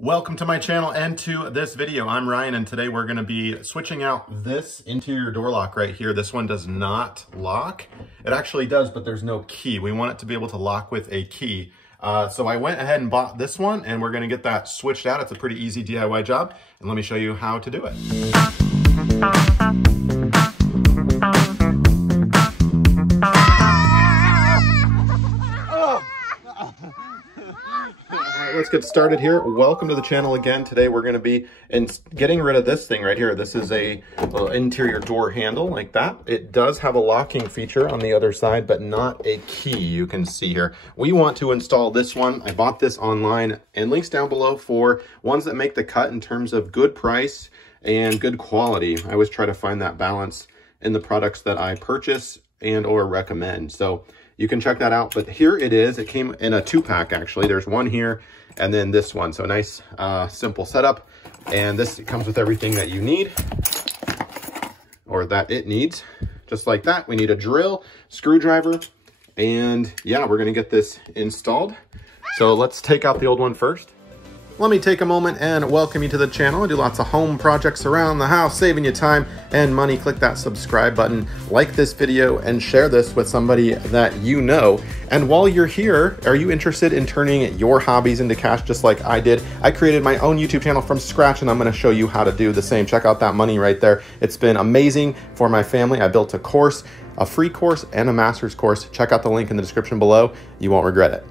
Welcome to my channel and to this video. I'm Ryan, and today we're going to be switching out this interior door lock right here. This one does not lock. It actually does, but there's no key. We want it to be able to lock with a key. So I went ahead and bought this one, and we're going to get that switched out. It's a pretty easy DIY job, and let me show you how to do it. Let's get started here. Welcome to the channel again. Today we're going to be getting rid of this thing right here. This is a little interior door handle like that. It does have a locking feature on the other side, but not a key, you can see here. We want to install this one. I bought this online, and links down below for ones that make the cut in terms of good price and good quality. I always try to find that balance in the products that I purchase and or recommend. So you can check that out, but here it is. It came in a 2-pack actually. There's one here and then this one. So a nice simple setup. And this comes with everything that you need, or that it needs. Just like that. We need a drill, screwdriver, and yeah, we're gonna get this installed. So let's take out the old one first. Let me take a moment and welcome you to the channel. I do lots of home projects around the house, saving you time and money. Click that subscribe button, like this video, and share this with somebody that you know. And while you're here, are you interested in turning your hobbies into cash just like I did? I created my own YouTube channel from scratch, and I'm gonna show you how to do the same. Check out that money right there. It's been amazing for my family. I built a course, a free course and a master's course. Check out the link in the description below. You won't regret it.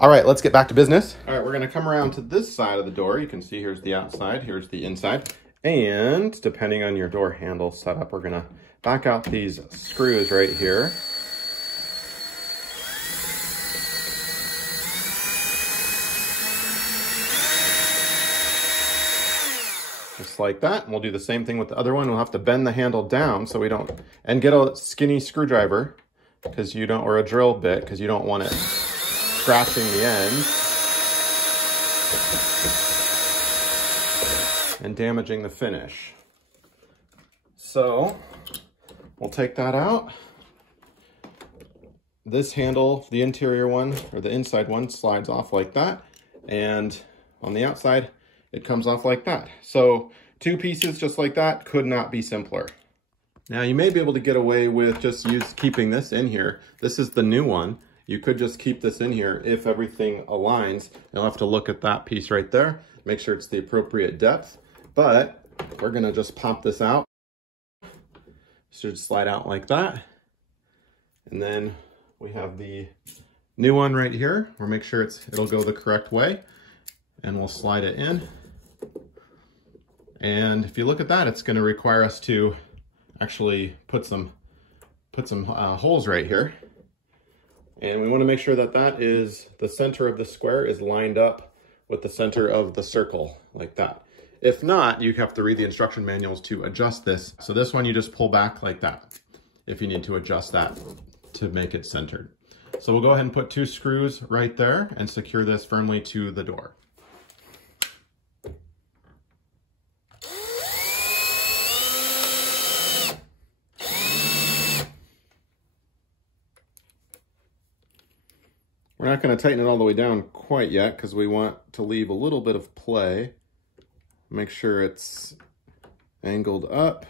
All right, let's get back to business. All right, we're gonna come around to this side of the door. You can see here's the outside, here's the inside. And depending on your door handle setup, we're gonna back out these screws right here. Just like that. And we'll do the same thing with the other one. We'll have to bend the handle down so we don't, and get a skinny screwdriver because you don't, or a drill bit, because you don't want it scratching the end and damaging the finish. So we'll take that out. This handle, the interior one, or the inside one, slides off like that. And on the outside, it comes off like that. So 2 pieces just like that, could not be simpler. Now you may be able to get away with just keeping this in here. This is the new one. You could just keep this in here if everything aligns. You'll have to look at that piece right there, make sure it's the appropriate depth. But we're gonna just pop this out. Should slide out like that. And then we have the new one right here. We'll make sure it'll go the correct way, and we'll slide it in. And if you look at that, it's gonna require us to actually put some holes right here. And we want to make sure that the center of the square is lined up with the center of the circle, like that. If not, you have to read the instruction manuals to adjust this. So this one you just pull back like that if you need to adjust that to make it centered. So we'll go ahead and put 2 screws right there and secure this firmly to the door. We're not going to tighten it all the way down quite yet because we want to leave a little bit of play. Make sure it's angled up.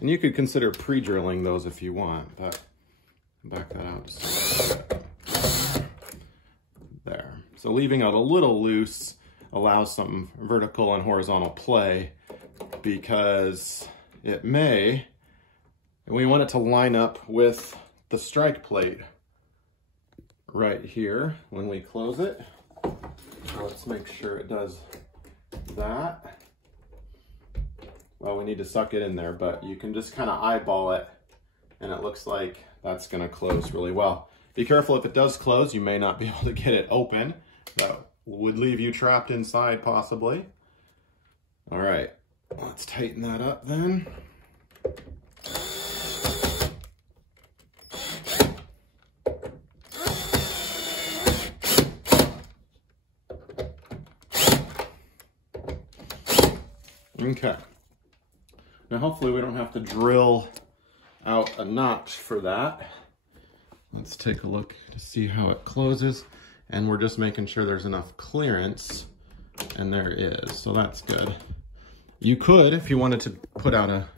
And you could consider pre-drilling those if you want, but back that out. There. So leaving it a little loose allows some vertical and horizontal play, because it may, and we want it to line up with the strike plate right here when we close it. So let's make sure it does that. Well, we need to suck it in there, but you can just kind of eyeball it, and it looks like that's going to close really well. Be careful, if it does close, you may not be able to get it open. That would leave you trapped inside possibly. All right, let's tighten that up then. Okay. Now hopefully we don't have to drill out a notch for that. Let's take a look to see how it closes. And we're just making sure there's enough clearance, and there is, so that's good. You could, if you wanted to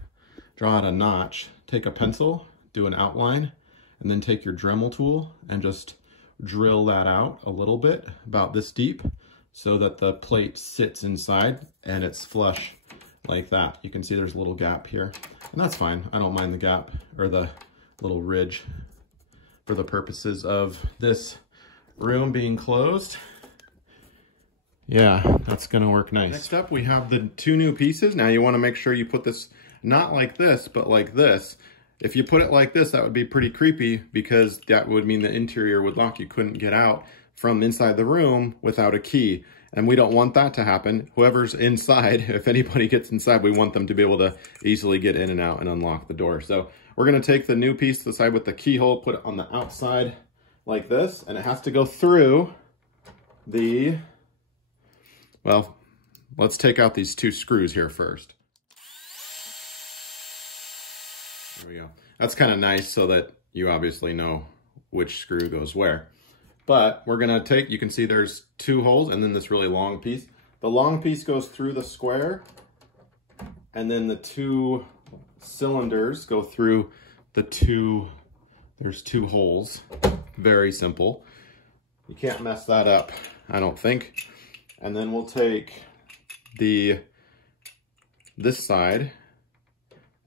draw out a notch, take a pencil, do an outline, and then take your Dremel tool and just drill that out a little bit, about this deep, so that the plate sits inside and it's flush like that. You can see there's a little gap here, and that's fine. I don't mind the gap or the little ridge for the purposes of this room being closed. Yeah, that's gonna work nice. Next up, we have the 2 new pieces. Now you wanna make sure you put this not like this, but like this. If you put it like this, that would be pretty creepy, because that would mean the interior would lock. You couldn't get out from inside the room without a key. And we don't want that to happen. Whoever's inside, if anybody gets inside, we want them to be able to easily get in and out and unlock the door. So we're gonna take the new piece to the side with the keyhole, put it on the outside like this, and it has to go through the, well, let's take out these 2 screws here first. There we go. That's kind of nice so that you obviously know which screw goes where. But we're gonna take, you can see there's 2 holes and then this really long piece. The long piece goes through the square, and then the 2 cylinders go through the 2, there's 2 holes. Very simple. You can't mess that up, I don't think. And then we'll take this side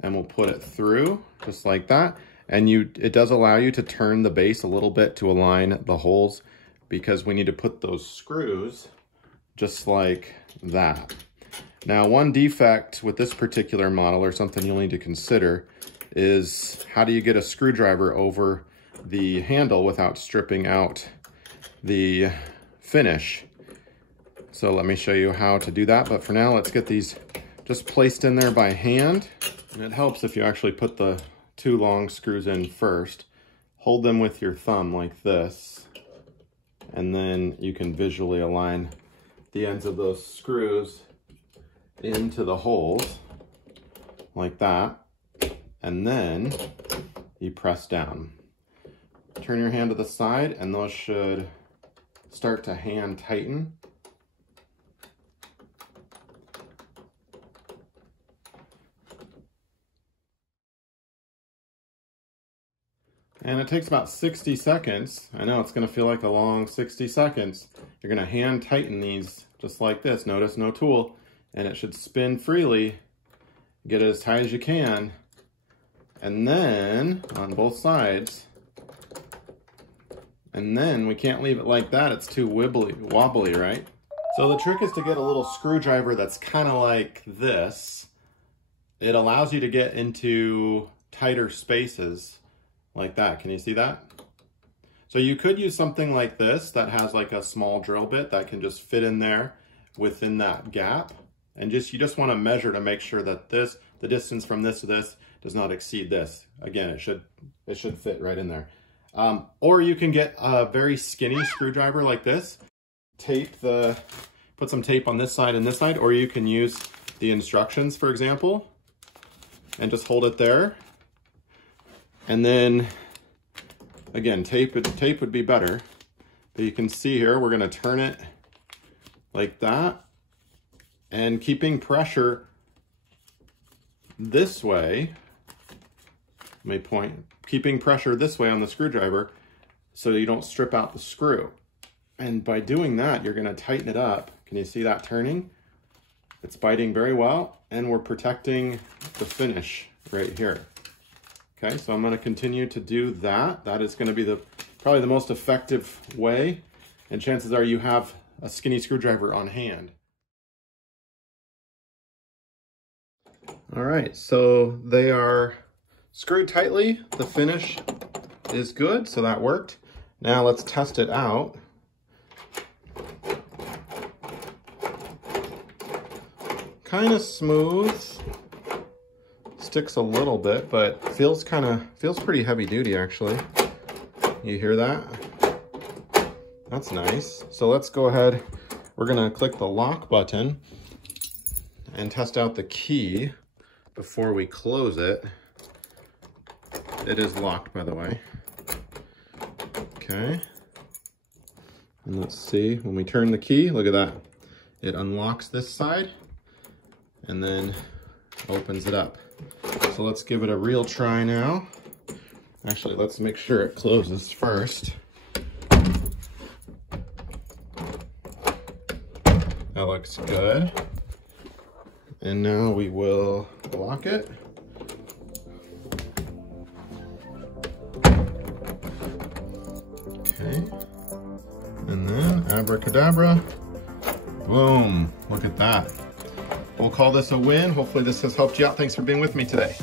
and we'll put it through just like that. And it does allow you to turn the base a little bit to align the holes, because we need to put those screws just like that. Now, one defect with this particular model, or something you'll need to consider, is how do you get a screwdriver over the handle without stripping out the finish? So let me show you how to do that. But for now, let's get these just placed in there by hand. And it helps if you actually put the 2 long screws in first. Hold them with your thumb like this, and then you can visually align the ends of those screws into the holes like that. And then you press down. Turn your hand to the side, and those should start to hand tighten. And it takes about 60 seconds. I know it's gonna feel like a long 60 seconds. You're gonna hand tighten these just like this. Notice no tool, and it should spin freely. Get it as tight as you can. And then on both sides. And then we can't leave it like that. It's too wobbly, right? So the trick is to get a little screwdriver that's kind of like this. It allows you to get into tighter spaces like that. Can you see that? So you could use something like this that has like a small drill bit that can just fit in there within that gap. And you just want to measure to make sure that the distance from this to this does not exceed this. Again, it should fit right in there. Or you can get a very skinny screwdriver like this. Put some tape on this side and this side, or you can use the instructions, for example, and just hold it there. And then, again, tape would be better. But you can see here, we're gonna turn it like that, and keeping pressure this way, keeping pressure this way on the screwdriver so you don't strip out the screw. And by doing that, you're gonna tighten it up. Can you see that turning? It's biting very well, and we're protecting the finish right here. Okay, so I'm gonna continue to do that. That is gonna be probably the most effective way, and chances are you have a skinny screwdriver on hand. All right, so they are screwed tightly. The finish is good, so that worked. Now let's test it out. Kind of smooth. Sticks a little bit, but feels pretty heavy duty actually. You hear that? That's nice. So let's go ahead. We're gonna click the lock button and test out the key before we close it. It is locked, by the way. Okay. And let's see, when we turn the key, look at that. It unlocks this side and then opens it up. So let's give it a real try now. Actually, let's make sure it closes first. That looks good. And now we will lock it. Okay. And then abracadabra. Boom. Look at that. We'll call this a win. Hopefully this has helped you out. Thanks for being with me today.